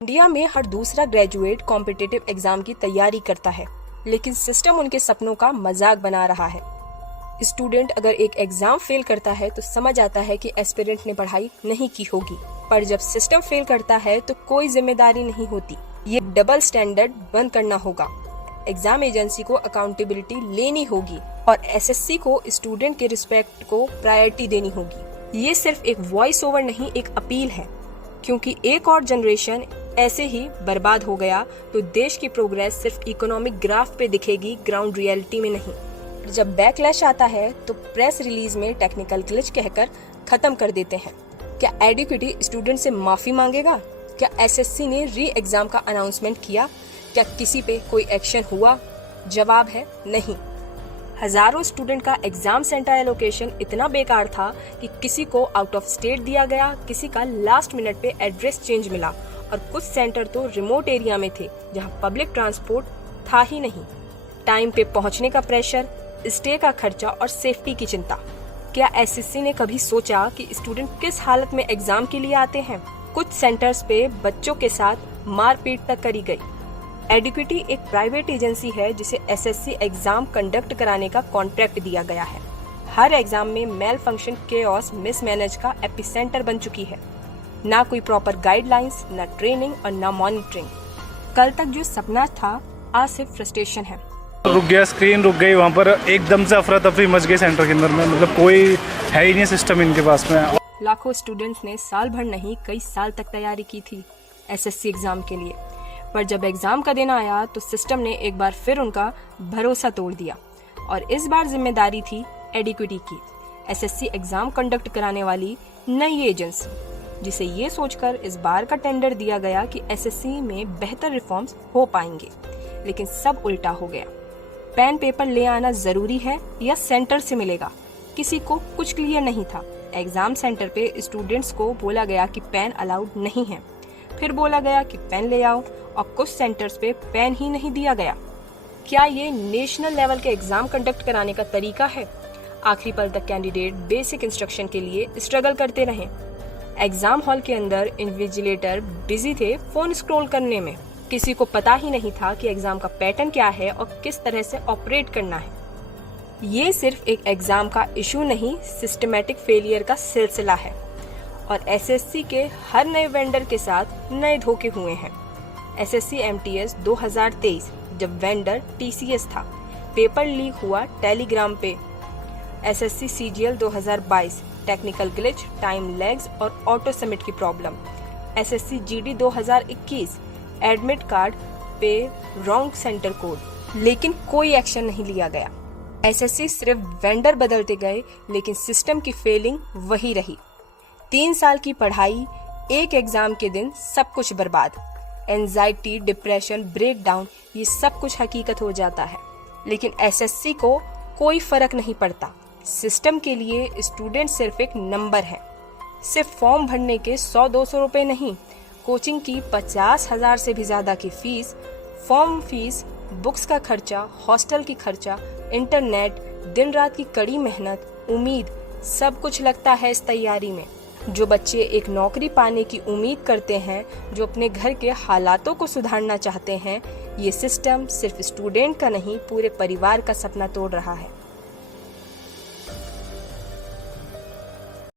India में हर दूसरा graduate competitive exam की तैयारी करता है, लेकिन सिस्टम उनके सपनों का मजाक बना रहा है। स्टूडेंट अगर एक एग्जाम फेल करता है तो समझ आता है कि एस्पिरेंट ने पढ़ाई नहीं की होगी, पर जब सिस्टम फेल करता है तो कोई जिम्मेदारी नहीं होती। ये डबल स्टैंडर्ड बंद करना होगा। एग्जाम एजेंसी को अकाउंटेबिलिटी लेनी होगी और एसएससी को स्टूडेंट के रिस्पेक्ट को प्रायोरिटी देनी होगी। ये सिर्फ एक वॉइस ओवर नहीं, एक अपील है, क्योंकि एक और जनरेशन ऐसे ही बर्बाद हो गया तो देश की प्रोग्रेस सिर्फ इकोनॉमिक ग्राफ पे दिखेगी, ग्राउंड रियलिटी में नहीं। जब बैकलैश आता है तो प्रेस रिलीज में टेक्निकल ग्लिच कहकर खत्म कर देते हैं। क्या एडिक्विटी स्टूडेंट से माफी मांगेगा? क्या एसएससी ने री एग्जाम का अनाउंसमेंट किया? क्या किसी पे कोई एक्शन हुआ? जवाब है नहीं। हजारों स्टूडेंट का एग्जाम सेंटर एलोकेशन इतना बेकार था कि किसी को आउट ऑफ स्टेट दिया गया, किसी का लास्ट मिनट पे एड्रेस चेंज मिला और कुछ सेंटर तो रिमोट एरिया में थे जहां पब्लिक ट्रांसपोर्ट था ही नहीं। टाइम पे पहुंचने का प्रेशर, स्टे का खर्चा और सेफ्टी की चिंता। क्या एसएससी ने कभी सोचा कि स्टूडेंट किस हालत में एग्जाम के लिए आते हैं? कुछ सेंटर्स पे बच्चों के साथ मारपीट तक करी गई। एडिक्विटी एक प्राइवेट एजेंसी है जिसे एसएससी एग्जाम कंडक्ट कराने का कॉन्ट्रैक्ट दिया गया है। हर एग्जाम में मेल फंक्शन, केओस, मिसमैनेज का एपिसेंटर बन चुकी है। ना कोई प्रॉपर गाइडलाइंस, ना ट्रेनिंग और ना मॉनिटरिंग। कल तक जो सपना था आज सिर्फ फ्रस्ट्रेशन है। रुक गया, स्क्रीन रुक गई, वहाँ पर एकदम से अफरा तफरी मच गई सेंटर के अंदर में। मतलब कोई है ही नहीं सिस्टम इनके पास में। लाखों स्टूडेंट्स ने साल भर नहीं कई साल तक तैयारी की थी एसएससी एग्जाम के लिए, पर जब एग्जाम का दिन आया तो सिस्टम ने एक बार फिर उनका भरोसा तोड़ दिया और इस बार जिम्मेदारी थी एडिक्विटी की, एसएससी एग्जाम कंडक्ट कराने वाली नई एजेंसी, जिसे ये सोचकर इस बार का टेंडर दिया गया कि एसएससी में बेहतर रिफॉर्म्स हो पाएंगे। लेकिन सब उल्टा हो गया। पेन पेपर ले आना जरूरी है या सेंटर से मिलेगा? किसी को कुछ क्लियर नहीं था। एग्जाम सेंटर पे स्टूडेंट्स को बोला गया कि पेन अलाउड नहीं है, फिर बोला गया कि पेन ले आओ और कुछ सेंटर्स पे पेन ही नहीं दिया गया। क्या ये नेशनल लेवल के एग्जाम कंडक्ट कराने का तरीका है? आखिरी पल तक कैंडिडेट बेसिक इंस्ट्रक्शन के लिए स्ट्रगल करते रहे। एग्जाम हॉल के अंदर इन्विजिलेटर बिजी थे फोन स्क्रॉल करने में। किसी को पता ही नहीं था कि एग्जाम का पैटर्न क्या है और किस तरह से ऑपरेट करना है। ये सिर्फ एक एग्जाम का इशू नहीं, सिस्टमैटिक फेलियर का सिलसिला है और एसएससी के हर नए वेंडर के साथ नए धोखे हुए हैं। एसएससी एमटीएस 2023 जब वेंडर टीसीएस था, पेपर लीक हुआ टेलीग्राम पे। SSC CGL 2022 technical glitch, time lags और ऑटो सबमिट की problem. SSC GD 2021 admit card पे रॉन्ग सेंटर कोड, लेकिन कोई एक्शन नहीं लिया गया। एसएससी सिर्फ वेंडर बदलते गए लेकिन सिस्टम की फेलिंग वही रही। 3 साल की पढ़ाई, एक एग्जाम के दिन सब कुछ बर्बाद। एंजाइटी, डिप्रेशन, ब्रेकडाउन, ये सब कुछ हकीकत हो जाता है, लेकिन एसएससी को कोई फर्क नहीं पड़ता। सिस्टम के लिए स्टूडेंट सिर्फ एक नंबर है। सिर्फ फॉर्म भरने के 100-200 रुपए नहीं, कोचिंग की 50,000 से भी ज्यादा की फीस, फॉर्म फीस, बुक्स का खर्चा, हॉस्टल की खर्चा, इंटरनेट, दिन रात की कड़ी मेहनत, उम्मीद, सब कुछ लगता है इस तैयारी में। जो बच्चे एक नौकरी पाने की उम्मीद करते हैं, जो अपने घर के हालातों को सुधारना चाहते हैं, ये सिस्टम सिर्फ स्टूडेंट का नहीं पूरे परिवार का सपना तोड़ रहा है।